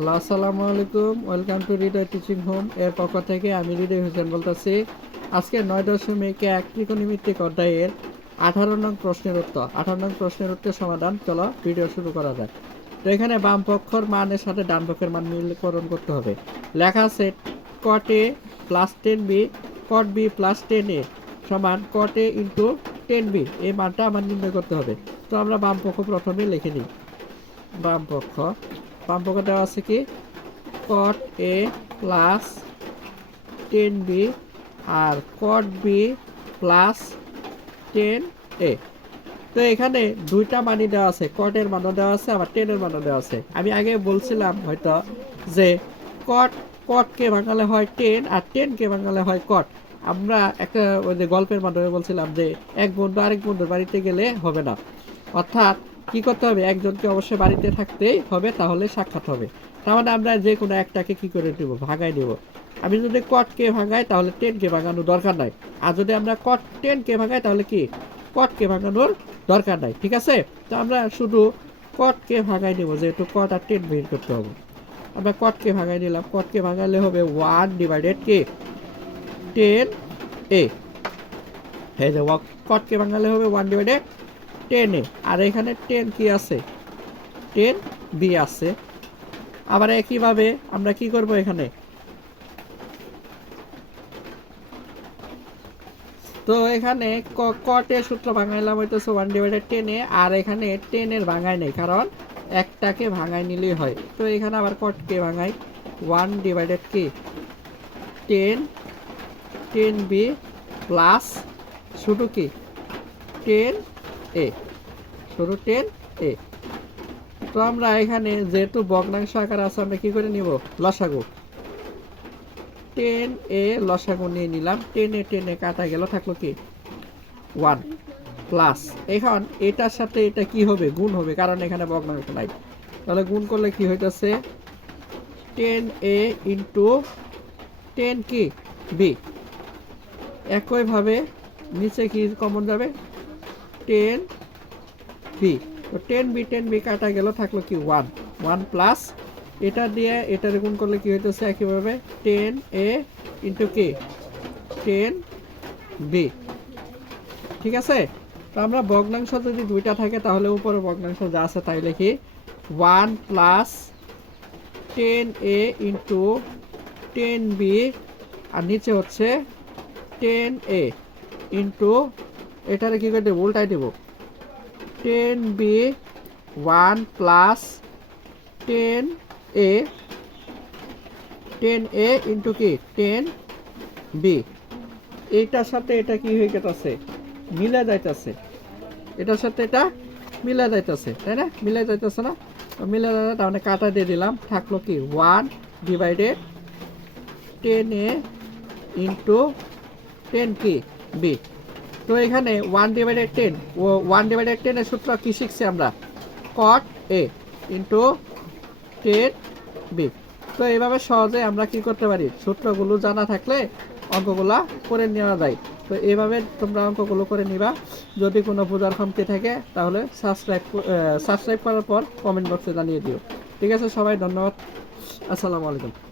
Hello, আসসালামু আলাইকুম। Welcome to Hriday teaching home এর পক্ষ থেকে আমি হৃদয় হোসেন বলতেছি। আজকে নয় দশমিক এক ত্রিকোণমিতিক অধ্যায়ের আঠারো নং প্রশ্নের উত্তর। আঠারো নং প্রশ্নের উত্তর সমাধান। চলো ভিডিও শুরু করা যাক। তো এখানে বাম পক্ষর মানের সাথে ডান পক্ষের মান মিলকরণ করতে হবে। লেখা আছে cot A plus tan B cot B plus tan A সমান cot A into tan B এই মানটা আমার নির্ণয় করতে হবে। তো আমরা বাম পক্ষ প্রথমে লিখে নিই। বাম পক্ষ পক্ষ দেওয়া আছে কি? Cot A plus tan B R cot B plus tan A তো এখানে দুইটা মানি দেওয়া আছে কটের মানও দেওয়া আছে, আবার টেনের মানও দেওয়া আছে। আমি আগে বলছিলাম হয়তো যে কট কটকে ভাঙালে হয় টেন আর টেনকে ভাঙালে হয় কট আমরা একটা ওই যে গল্পের মাধ্যমে বলছিলাম যে এক বন্ধু আরেক বন্ধুর বাড়িতে গেলে হবে না। অর্থাৎ কি করতে হবে? একজনকে অবশ্যই বাড়িতে থাকতেই হবে, তাহলে সাক্ষাৎ হবে। তাহলে আমরা যে কোনো একটাকে কি করে নিব? ভাগাই নেব। আমি যদি কটকে ভাঙাই তাহলে টেনকে ভাঙানোর দরকার নাই। আর যদি আমরা কট টেনকে ভাঙাই তাহলে কি? কটকে ভাঙানোর দরকার নাই, ঠিক আছে? তো আমরা শুধু কটকে ভাগাই নেব, যেহেতু কট আর টেন বের করতে হবে। আমরা কটকে ভাগাই নিলাম। কটকে ভাঙালে হবে ওয়ান ডিভাইডেড কে টেন এ হ্যাঁ যে, কটকে ভাঙালে হবে ওয়ান ডিভাইডেড টেন আর এখানে টেন কি আছে? টেন বি আছে। আবার একইভাবে আমরা কি করব এখানে? তো এখানে ক- কটের সূত্র ভাঙাইলাম হইতেছে ওয়ান ডিভাইডেড টেনে আর এখানে টেনের ভাঙাই নেই, কারণ একটাকে ভাঙাই নিলেই হয়। তো এখানে আবার কটকে ভাঙাই? ওয়ান ডিভাইডেড কি টেন টেন বি প্লাস শুধু কি টেন এ শুধু টেন এ তো আমরা এখানে যেহেতু ভগ্নাংশ আকার আছে, আমরা কি করে নিব? লসাগু। টেন এ লসাগু নিয়ে নিলাম। টেন এ টেন এ কাটা গেল, থাকল কি? One plus. এখন এটার সাথে এটা কি হবে? গুণ হবে, কারণ এখানে ভগ্নাংশ নাই। তাহলে গুণ করলে কি হইতেছে? টেন এ ইন্টু টেন কি? বি। একইভাবে নিচে কি কমন যাবে? টেন বি তো টেন বি টেন বি কাটা গেল থাকল কি ওয়ান ওয়ান প্লাস এটা দিয়ে এটা গুণ করলে কি হইতেছে একইভাবে টেন এ ইন্টু কি টেন বি ঠিক আছে? তো আমরা ভগ্নাংশ যদি দুইটা থাকে তাহলে উপরে ভগ্নাংশ যা আছে তাই লিখি। One plus tan A into tan B আর নিচে হচ্ছে টেন এ ইন্টু এটারে কি করে দেবো? উল্টাই দেবো। Tan B one plus tan A tan A into কি? Tan B. এইটার সাথে এটা কি হয়ে গেছে মিলে যাইতেছে। এটার সাথে এটা মিলে যাইতেছে, তাই না? মিলে যাইতেছে না? মিলে যাইতে তার মানে কাটা দিয়ে দিলাম। থাকল কি? One divided tan A into tan কি? বি। তো এখানে ওয়ান ডিভাইডেড টেন ও ওয়ান ডিভাইডেড টেনের সূত্র কী শিখছি আমরা? Cot A into tan B তো এইভাবে সহজে আমরা কি করতে পারি? সূত্রগুলো জানা থাকলে অঙ্কগুলো করে নেওয়া যায়। তো এইভাবে তোমরা অঙ্কগুলো করে নিবা। যদি কোনো বোঝার কমতি থাকে, তাহলে সাবস্ক্রাইব সাবস্ক্রাইব করার পর কমেন্ট বক্সে জানিয়ে দিও। ঠিক আছে, সবাই ধন্যবাদ। আসসালামু আলাইকুম।